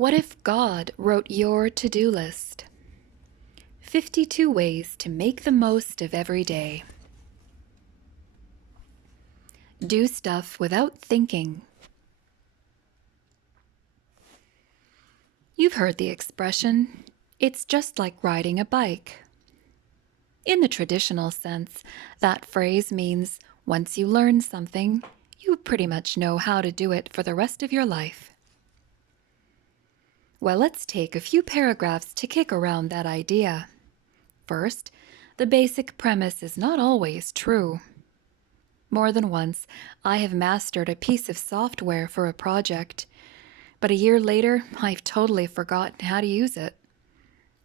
What if God wrote your to-do list? 52 ways to make the most of every day. Do stuff without thinking. You've heard the expression, it's just like riding a bike. In the traditional sense, that phrase means once you learn something, you pretty much know how to do it for the rest of your life. Well, let's take a few paragraphs to kick around that idea. First, the basic premise is not always true. More than once, I have mastered a piece of software for a project, but a year later, I've totally forgotten how to use it.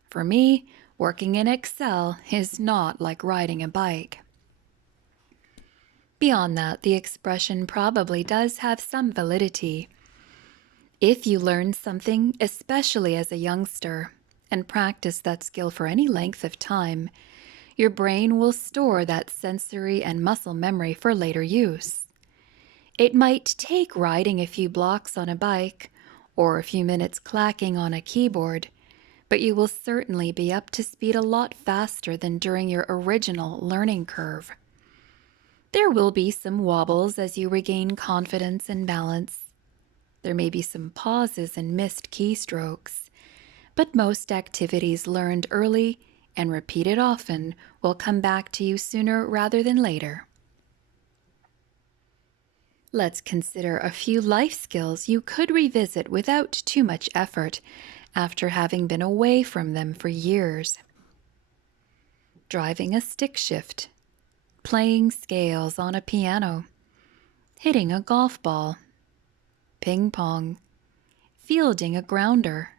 For me, working in Excel is not like riding a bike. Beyond that, the expression probably does have some validity. If you learn something, especially as a youngster, and practice that skill for any length of time, your brain will store that sensory and muscle memory for later use. It might take riding a few blocks on a bike or a few minutes clacking on a keyboard, but you will certainly be up to speed a lot faster than during your original learning curve. There will be some wobbles as you regain confidence and balance. There may be some pauses and missed keystrokes, but most activities learned early and repeated often will come back to you sooner rather than later. Let's consider a few life skills you could revisit without too much effort after having been away from them for years. Driving a stick shift, playing scales on a piano, hitting a golf ball, ping pong, fielding a grounder,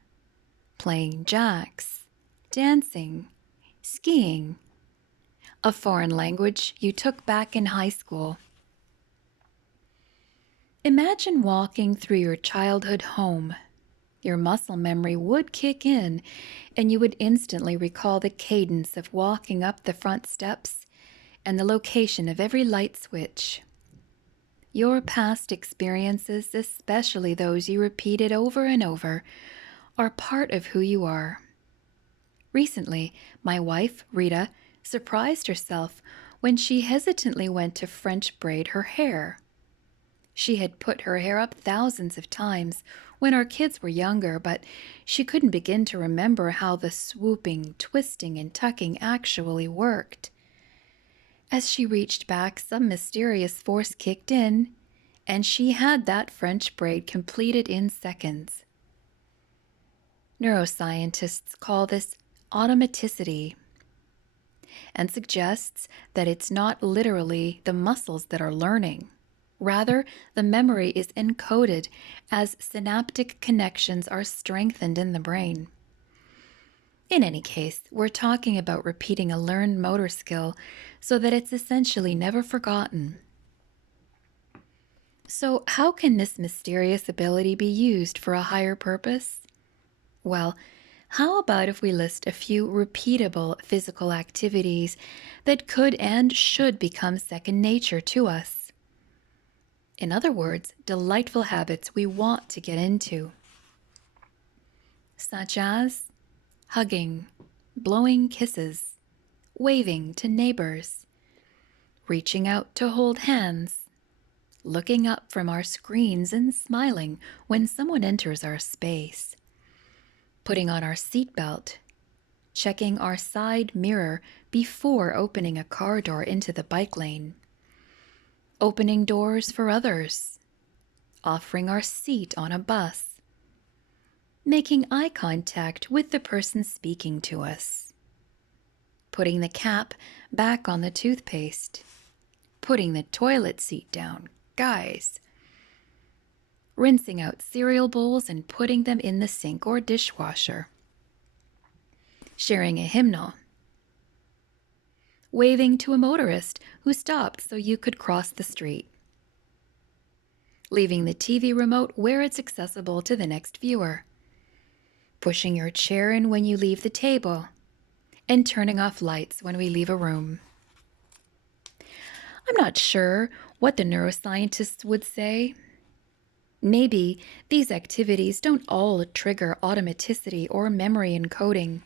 playing jacks, dancing, skiing, a foreign language you took back in high school. Imagine walking through your childhood home. Your muscle memory would kick in, and you would instantly recall the cadence of walking up the front steps and the location of every light switch. Your past experiences, especially those you repeated over and over, are part of who you are. Recently, my wife, Rita, surprised herself when she hesitantly went to French braid her hair. She had put her hair up thousands of times when our kids were younger, but she couldn't begin to remember how the swooping, twisting, and tucking actually worked. As she reached back, some mysterious force kicked in, and she had that French braid completed in seconds. Neuroscientists call this automaticity, and suggests that it's not literally the muscles that are learning. Rather, the memory is encoded as synaptic connections are strengthened in the brain. In any case, we're talking about repeating a learned motor skill so that it's essentially never forgotten. So, how can this mysterious ability be used for a higher purpose? Well, how about if we list a few repeatable physical activities that could and should become second nature to us? In other words, delightful habits we want to get into, such as hugging, blowing kisses, waving to neighbors, reaching out to hold hands, looking up from our screens and smiling when someone enters our space, putting on our seatbelt, checking our side mirror before opening a car door into the bike lane, opening doors for others, offering our seat on a bus, making eye contact with the person speaking to us, putting the cap back on the toothpaste, putting the toilet seat down, guys, rinsing out cereal bowls and putting them in the sink or dishwasher, sharing a hymnal, waving to a motorist who stopped so you could cross the street, leaving the TV remote where it's accessible to the next viewer, pushing your chair in when you leave the table, and turning off lights when we leave a room. I'm not sure what the neuroscientists would say, Maybe these activities don't all trigger automaticity or memory encoding.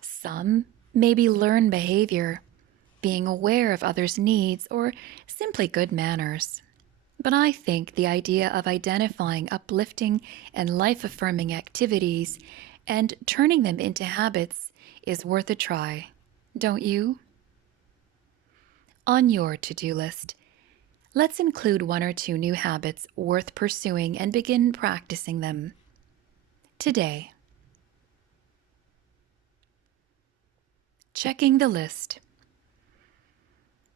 Some maybe learn behavior, being aware of others' needs, or simply good manners. But I think the idea of identifying uplifting and life affirming activities and turning them into habits is worth a try. Don't you? On your to do list, let's include one or two new habits worth pursuing and begin practicing them today. Checking the list.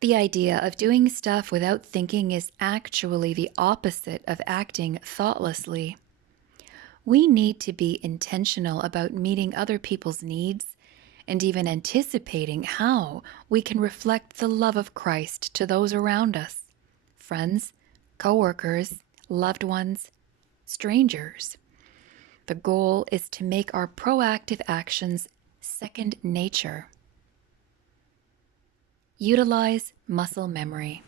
The idea of doing stuff without thinking is actually the opposite of acting thoughtlessly. We need to be intentional about meeting other people's needs and even anticipating how we can reflect the love of Christ to those around us, friends, coworkers, loved ones, strangers. The goal is to make our proactive actions second nature. Utilize muscle memory.